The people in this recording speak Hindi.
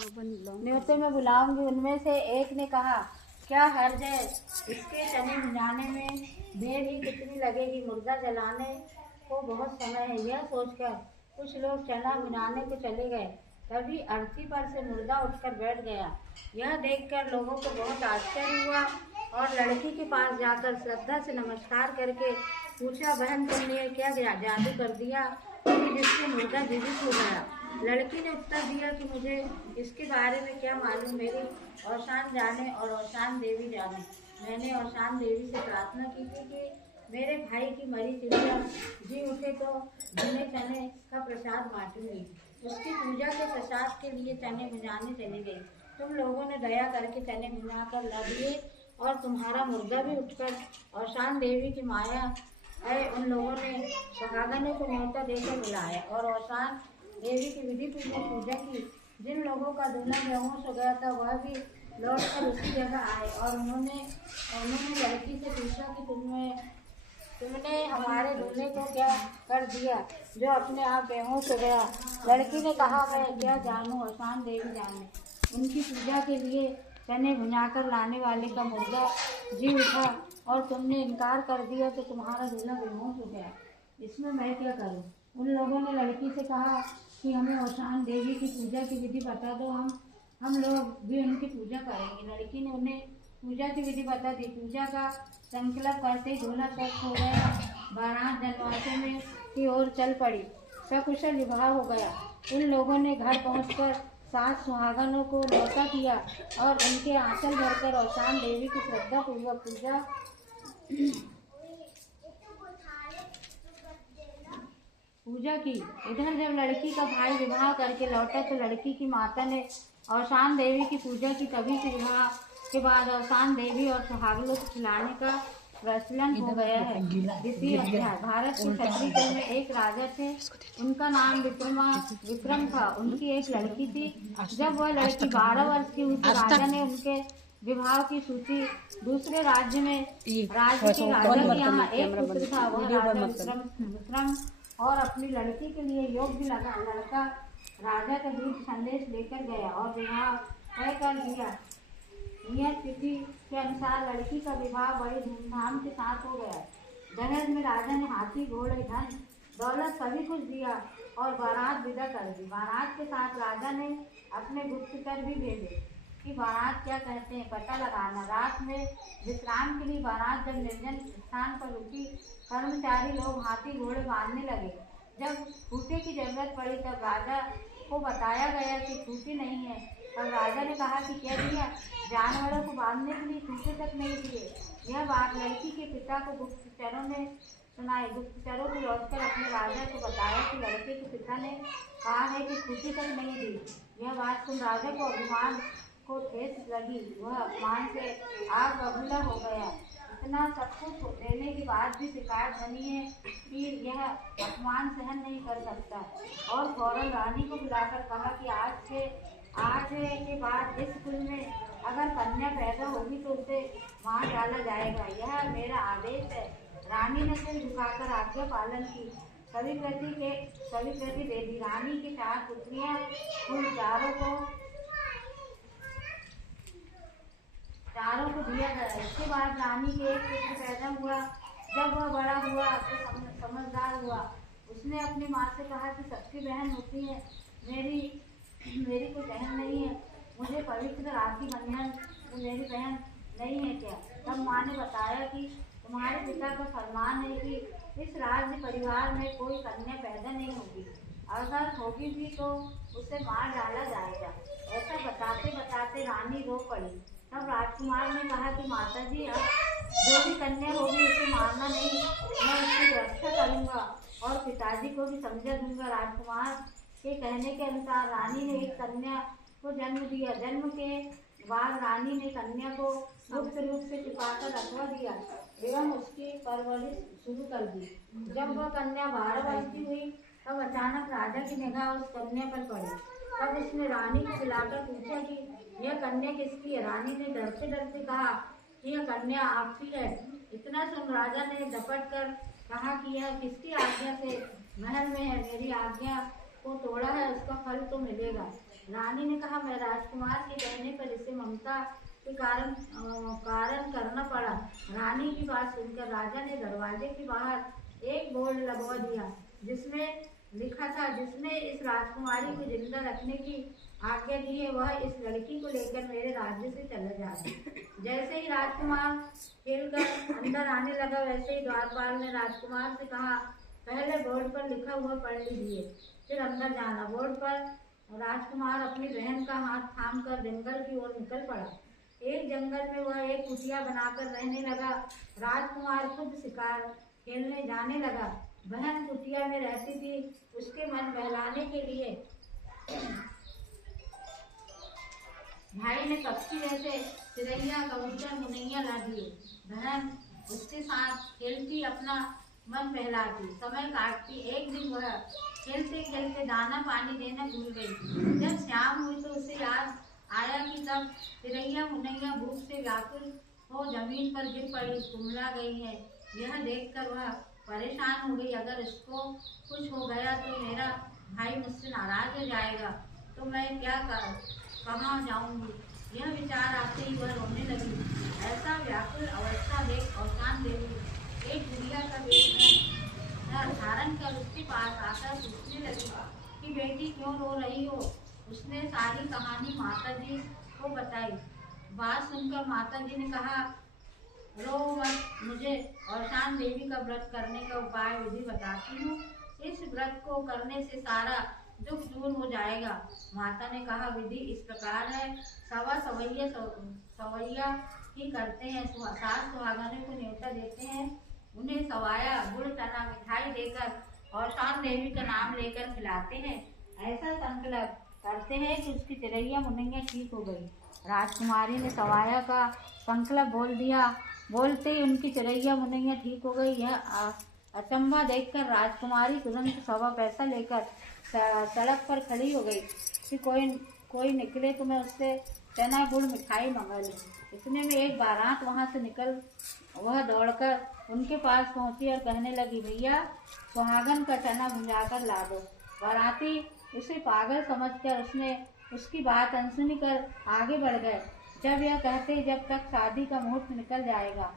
न्योते में बुलाऊंगी। उनमें से एक ने कहा, क्या हर्ज है इसके चने भिजाने में, देर ही कितनी लगेगी, मुर्दा जलाने को बहुत समय है। यह सोचकर कुछ लोग चना भिजाने को चले गए। तभी अर्थी पर से मुर्दा उठकर बैठ गया। यह देखकर लोगों को बहुत आश्चर्य हुआ और लड़की के पास जाकर श्रद्धा से नमस्कार करके पूछा, बहन तुमने क्या जादू कर दिया कि जिससे मुर्दा जीवित हो गया? लड़की ने उत्तर दिया कि मुझे इसके बारे में क्या मालूम, मेरी औशान जाने और औशान देवी जाने। मैंने औशान देवी से प्रार्थना की थी कि मेरे भाई की मरी चिड़िया जी उठे तो भुने चने का प्रसाद बांटूंगी। उसकी पूजा के प्रसाद के लिए चने भिजाने चली गई। तुम लोगों ने दया करके चने भिजा कर ला दिए और तुम्हारा मुर्दा भी उठकर औशान देवी की माया है। उन लोगों ने सुहागनों को न्योता देकर बुलाया और औशान देवी की विधि पूर्वक पूजा की। जिन लोगों का दूल्हा बेहोश हो गया था वह भी लौटकर उसी जगह आए और उन्होंने लड़की से पूछा कि तुमने हमारे दूल्हे को क्या कर दिया जो अपने आप बेहोश हो गया? लड़की ने कहा, मैं क्या जानूं, औशान देवी जाने। उनकी पूजा के लिए चने भुनाकर लाने वाले का मुर्दा जी उठा और तुमने इनकार कर दिया तो तुम्हारा दूल्हा बेहोश हो गया। इसमें मैं क्या करूं? उन लोगों ने लड़की से कहा कि हमें औशान देवी की पूजा की विधि बता दो, हम लोग भी उनकी पूजा करेंगे। लड़की ने उन्हें पूजा की विधि बता दी। पूजा का संकल्प करते ही दूल्हा स्वस्थ हो गया। बारात जनवासे में की ओर चल पड़ी। सकुशल विवाह हो गया। उन लोगों ने घर पहुंचकर 7 सुहागनों को न्योता किया और उनके आंचल भरकर औशान देवी की श्रद्धा पूर्वक पूजा की। इधर जब लड़की का भाई विवाह करके लौटा तो लड़की की माता ने औशान देवी की पूजा की। तभी से विवाह के बाद औशान देवी और सुहागनों को खिलाने का प्रचलन हो गया है। द्वितीय अध्याय। भारत के क्षत्रिय कुल में एक राजा थे। उनका नाम विक्रम था। उनकी एक लड़की थी। जब वह लड़की 12 वर्ष की हुई तो राजा ने उनके विवाह की सूची दूसरे राज्य के राजा के यहाँ एक पुत्र था। वह राजा विक्रम और अपनी लड़की के लिए योग्य लड़का राजा के दूत संदेश लेकर गया और विवाह तय कर दिया। नियत तिथि के अनुसार लड़की का विवाह बड़ी धूमधाम के साथ हो गया। दहेज में राजा ने हाथी, घोड़े, धन दौलत सभी कुछ दिया और बारात विदा कर दी। बारात के साथ राजा ने अपने गुप्तचर भी भेजे कि बारात क्या कहते हैं पता लगाना। रात में विश्राम के लिए बारात जब निर्जन स्थान पर रुकी, कर्मचारी लोग हाथी घोड़े बांधने लगे। जब खूंटे की जरूरत पड़ी तब राजा को बताया गया कि खूंटी नहीं है। तब राजा ने कहा कि क्या दिया, जानवरों को बांधने के लिए खूंटे तक नहीं दिए। यह बात लड़की के पिता को गुप्तचरों ने सुनाई। गुप्तचरों को लौटकर अपने राजा को बताया कि लड़के के पिता ने कहा है कि खूंटी तक नहीं दी। यह बात सुन राजा को अभिमान को ठेस लगी। वह अपमान से आग बबूला हो गया। इतना सब कुछ देने के बाद भी शिकायत बनी है कि यह अपमान सहन नहीं कर सकता और फौरन रानी को बुलाकर कहा कि आज के बाद इस कुल में अगर कन्या पैदा होगी तो उसे मार डाला जाएगा। यह मेरा आदेश है। रानी ने सिर झुकाकर आज्ञा पालन की। सभी प्रति दे दी। रानी की 4 पुत्रियां उन चारों को दिया गया। इसके बाद रानी के एक पुत्र पैदा हुआ। जब वह बड़ा हुआ तो समझदार हुआ। उसने अपनी माँ से कहा कि सबकी बहन होती है, मेरी कोई बहन नहीं है। मुझे पवित्र राखी बंधन तो मेरी बहन नहीं है क्या? तब माँ ने बताया कि तुम्हारे पिता का फरमान है कि इस राज्य परिवार में कोई कन्या पैदा नहीं होगी। अगर होगी भी तो उसे मार डाला जाएगा। ऐसा बताते बताते रानी रो पड़ी। तब राजकुमार ने कहा कि माता जी, अब जो भी कन्या होगी उसे मारना नहीं, मैं उसकी रक्षा करूँगा और पिताजी को भी समझा दूंगा। राजकुमार के कहने के अनुसार रानी ने एक कन्या को जन्म दिया। जन्म के बाद रानी ने कन्या को गुप्त रूप से छुपाकर रखवा दिया एवं उसकी परवरिश शुरू कर दी। जब वह कन्या 12 वर्ष की हुई तब अचानक राजा की निगाह उस कन्या पर पड़ी। तब उसने रानी को बुलाकर पूछा कि यह कन्या किसकी है? रानी ने डरते डरते कहा कि यह कन्या आपकी है। इतना सुन राजा ने झपट कर कहा कि यह किसकी आज्ञा से महल में है? मेरी आज्ञा को तोड़ा है, उसका फल तो मिलेगा। रानी ने कहा, मैं राजकुमार के कहने पर इसे ममता के कारण करना पड़ा। रानी की बात सुनकर राजा ने दरवाजे के बाहर एक बोर्ड लगवा दिया, जिसमें लिखा था, जिसने इस राजकुमारी को जिंदा रखने की आज्ञा दी है, वह इस लड़की को लेकर मेरे राज्य से चला जाए। जैसे ही राजकुमार खेलकर अंदर आने लगा, वैसे ही द्वारपाल ने राजकुमार से कहा, पहले बोर्ड पर लिखा हुआ पढ़ लीजिए, फिर अंदर जाना। बोर्ड पर राजकुमार अपनी बहन का हाथ थामकर जंगल की ओर निकल पड़ा। एक जंगल में वह एक कुटिया बनाकर रहने लगा। राजकुमार खुद शिकार खेलने जाने लगा। बहन कुटिया में रहती थी। उसके मन बहलाने के लिए भाई ने पक्षी जैसे चिड़ैया, कबूतर, मुनैया ला दिए। बहन उसके साथ खेलती, अपना मन बहलाती, समय काटती। एक दिन वह खेलते खेलते दाना पानी देना भूल गई। जब शाम हुई तो उसे याद आया कि तब चिड़ैया मुनैया भूख से व्याकुल हो जमीन पर गिर पड़ी, कुम्हला गई है। यह देखकर वह परेशान हो गई। अगर इसको कुछ हो गया तो मेरा भाई मुझसे नाराज हो जाएगा, तो मैं कहाँ जाऊंगी। यह विचार आते ही वह रोने लगी। ऐसा व्याकुल अवस्था देख कौशान देवी एक बुढ़िया का वेश धारण कर उसके पास आकर पूछने लगी कि बेटी क्यों रो रही हो। उसने सारी कहानी माता जी को बताई। बात सुनकर माता जी ने कहा, रो मत, मुझे कौशान देवी का व्रत करने का उपाय विधि बताती हूँ। इस व्रत को करने से सारा दुख दूर हो जाएगा। माता ने कहा, विधि इस प्रकार है, सवैया ही करते हैं। सास सुहागने को न्योता देते हैं, उन्हें सवाया, गुड़, चना, मिठाई देकर कौशान देवी का नाम लेकर खिलाते हैं। ऐसा संकल्प करते हैं कि उसकी चिड़ैया मुनैया ठीक हो गई। राजकुमारी ने सवाया का संकल्प बोल दिया। बोलते ही उनकी चिड़ैया मुनैया ठीक हो गई। यह अचंभा देखकर राजकुमारी तुरंत 1.25 पैसा लेकर सड़क पर खड़ी हो गई कि कोई निकले तो मैं उससे चना, गुड़, मिठाई मंगा लूं। इतने में एक बारात वहां से निकल वह दौड़कर उनके पास पहुंची और कहने लगी, भैया सुहागन का चना भुंजाकर ला दो। बाराती उसे पागल समझकर उसकी बात अनसुनी कर आगे बढ़ गए। जब यह कहते, जब तक शादी का मुहूर्त निकल जाएगा